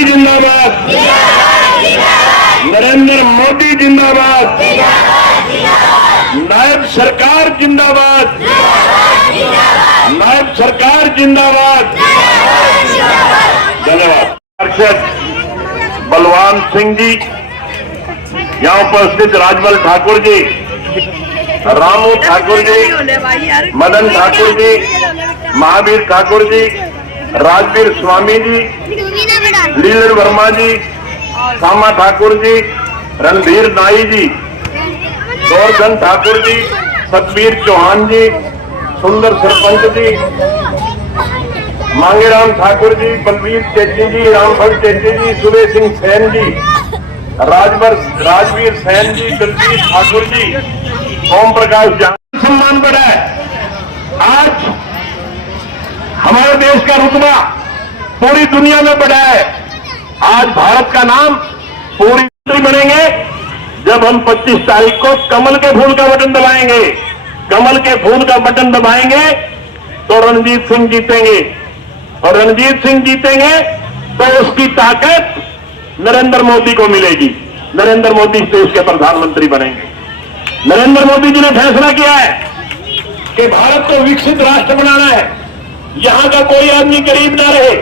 मोदी जिंदाबाद, नरेंद्र मोदी जिंदाबाद, नायब सरकार जिंदाबाद, नायब सरकार जिंदाबाद। धन्यवाद। पार्षद बलवान सिंह जी, यहाँ उपस्थित राजमल ठाकुर जी, रामू ठाकुर जी, मदन ठाकुर जी, महावीर ठाकुर जी, राजवीर स्वामी जी, लीलर वर्मा जी, सामा ठाकुर जी, रणधीर नाई जी, गोवर्धन ठाकुर जी, सतवीर चौहान जी, सुंदर सरपंच जी, मांगेराम ठाकुर जी, बलवीर चेट्टी जी, रामफल चेट्टी जी, सुरेश सिंह सैन जी, राजवीर सैन जी, दलवीर ठाकुर जी, ओम प्रकाश जान। सम्मान बढ़ा है। आज हमारे देश का रुतबा पूरी दुनिया में बढ़ा है। आज भारत का नाम पूरी दुनिया बनेंगे जब हम 25 तारीख को कमल के फूल का बटन दबाएंगे। कमल के फूल का बटन दबाएंगे तो रणजीत सिंह जीतेंगे, और रणजीत सिंह जीतेंगे तो उसकी ताकत नरेंद्र मोदी को मिलेगी। नरेंद्र मोदी इस देश के प्रधानमंत्री बनेंगे। नरेंद्र मोदी जी ने फैसला किया है कि भारत को विकसित राष्ट्र बनाना है, यहां का कोई आदमी गरीब ना रहे।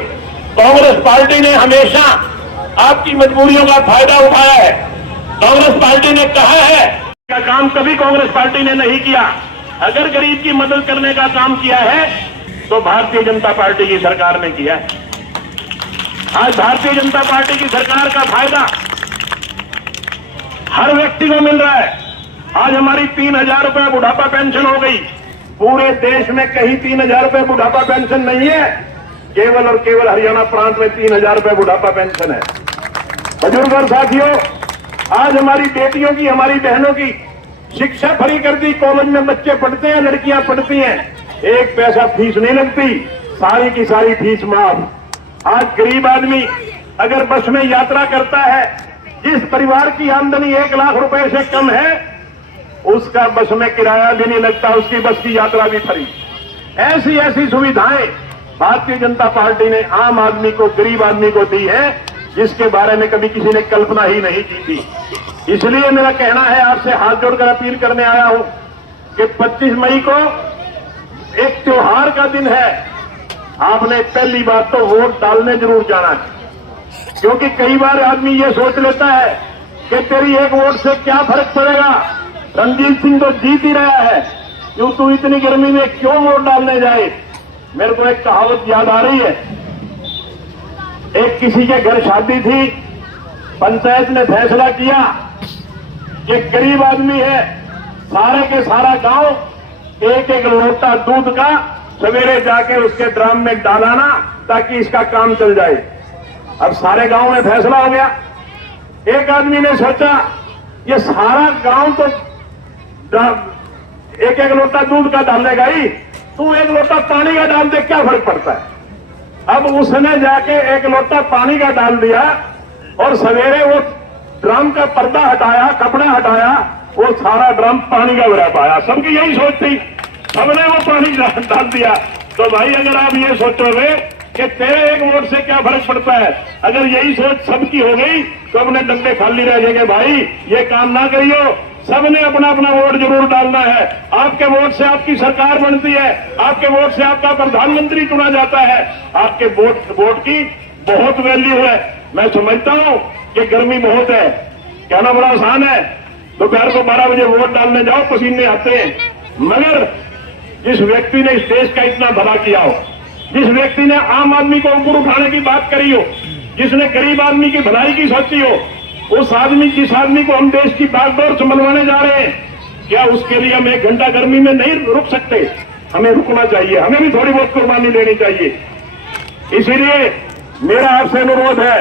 कांग्रेस पार्टी ने हमेशा आपकी मजबूरियों का फायदा उठाया है। कांग्रेस पार्टी ने कहा है का काम कभी कांग्रेस पार्टी ने नहीं किया। अगर गरीब की मदद करने का काम किया है तो भारतीय जनता पार्टी की सरकार ने किया है। आज भारतीय जनता पार्टी की सरकार का फायदा हर व्यक्ति को मिल रहा है। आज हमारी 3,000 रुपये बुढ़ापा पेंशन हो गई। पूरे देश में कहीं 3,000 रुपये बुढ़ापा पेंशन नहीं है, केवल और केवल हरियाणा प्रांत में 3,000 रुपये बुढ़ापा पेंशन है। बुजुर्ग और साथियों, आज हमारी बेटियों की, हमारी बहनों की शिक्षा फ्री कर दी। कॉलेज में बच्चे पढ़ते हैं, लड़कियां पढ़ती हैं, 1 पैसा फीस नहीं लगती, सारी की सारी फीस माफ। आज गरीब आदमी अगर बस में यात्रा करता है, जिस परिवार की आमदनी 1 लाख रुपए से कम है, उसका बस में किराया भी नहीं लगता, उसकी बस की यात्रा भी फ्री। ऐसी ऐसी सुविधाएं भारतीय जनता पार्टी ने आम आदमी को, गरीब आदमी को दी है, जिसके बारे में कभी किसी ने कल्पना ही नहीं की थी। इसलिए मेरा कहना है, आपसे हाथ जोड़कर अपील करने आया हूं कि 25 मई को एक त्योहार का दिन है। आपने पहली बात तो वोट डालने जरूर जाना है, क्योंकि कई बार आदमी ये सोच लेता है कि तेरी एक वोट से क्या फर्क पड़ेगा, रणजीत सिंह तो जीत ही रहा है, क्यों तू इतनी गर्मी में क्यों वोट डालने जाए। मेरे को एक कहावत याद आ रही है। एक किसी के घर शादी थी, पंचायत ने फैसला किया कि गरीब आदमी है, सारे के सारा गांव 1-1 लोटा दूध का सवेरे जाके उसके ड्रम में डालाना ताकि इसका काम चल जाए। अब सारे गांव में फैसला हो गया। एक आदमी ने सोचा ये सारा गांव तो 1-1 लोटा दूध का डालेगा ही, तू 1 लोटा पानी का डाल दे, क्या फर्क पड़ता है। अब उसने जाके 1 लोटा पानी का डाल दिया और सवेरे वो ड्रम का पर्दा हटाया, कपड़ा हटाया, वो सारा ड्रम पानी का भरा पाया। सबकी यही सोच थी, सबने वो पानी डाल दिया। तो भाई अगर आप ये सोचोगे कि तेरे 1 वोट से क्या फर्क पड़ता है, अगर यही सोच सबकी हो गई तो अपने डब्बे खाली रह जाएंगे। भाई ये काम ना करियो, सबने अपना अपना वोट जरूर डालना है। आपके वोट से आपकी सरकार बनती है, आपके वोट से आपका प्रधानमंत्री चुना जाता है। आपके वोट की बहुत वैल्यू है। मैं समझता हूं कि गर्मी बहुत है, कहना बड़ा आसान है, दोपहर को 12 बजे वोट डालने जाओ, पसीने आते हैं, मगर जिस व्यक्ति ने इस देश का इतना भला किया हो, जिस व्यक्ति ने आम आदमी को ऊपर उठाने की बात करी हो, जिसने गरीब आदमी की भलाई की सोची हो, उस आदमी, जिस आदमी को हम देश की बागडोर संभलवाने जा रहे हैं, क्या उसके लिए हम 1 घंटा गर्मी में नहीं रुक सकते? हमें रुकना चाहिए, हमें भी थोड़ी बहुत कुर्बानी लेनी चाहिए। इसीलिए मेरा आपसे अनुरोध है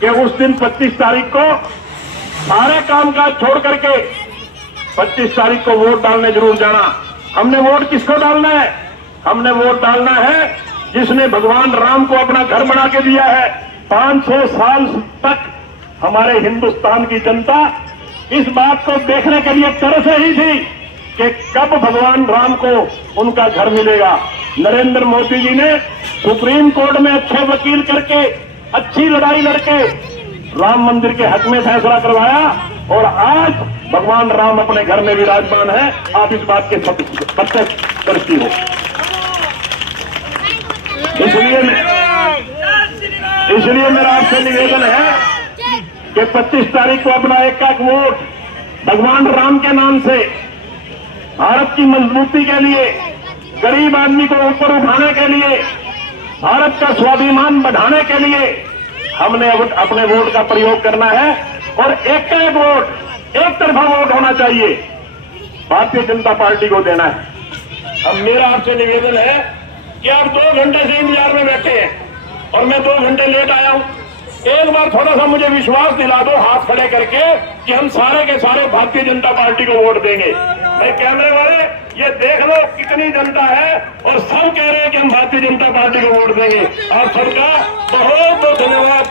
कि उस दिन 25 तारीख को सारे काम काज छोड़ करके 25 तारीख को वोट डालने जरूर जाना। हमने वोट किसको डालना है? हमने वोट डालना है जिसने भगवान राम को अपना घर बना के दिया है। 500 साल तक हमारे हिंदुस्तान की जनता इस बात को देखने के लिए तरस रही थी कि कब भगवान राम को उनका घर मिलेगा। नरेंद्र मोदी जी ने सुप्रीम कोर्ट में अच्छे वकील करके अच्छी लड़ाई लड़के राम मंदिर के हक में फैसला करवाया और आज भगवान राम अपने घर में विराजमान है। आप इस बात के प्रत्यक्षदर्शी हो। इसलिए मेरा आपसे निवेदन है कि 25 तारीख को अपना एक वोट भगवान राम के नाम से भारत की मजबूती के लिए, गरीब आदमी को ऊपर उठाने के लिए, भारत का स्वाभिमान बढ़ाने के लिए हमने अपने वोट का प्रयोग करना है और एक का एक वोट, एक तरफा वोट होना चाहिए, भारतीय जनता पार्टी को देना है। अब मेरा आपसे निवेदन है कि आप 2 घंटे से इंतजार में बैठे हैं और मैं 2 घंटे लेट आया हूं। एक बार थोड़ा सा मुझे विश्वास दिला दो हाथ खड़े करके कि हम सारे के सारे भारतीय जनता पार्टी को वोट देंगे। भाई कैमरे वाले ये देख लो कितनी जनता है और सब कह रहे हैं कि हम भारतीय जनता पार्टी को वोट देंगे। आप सबका बहुत बहुत धन्यवाद।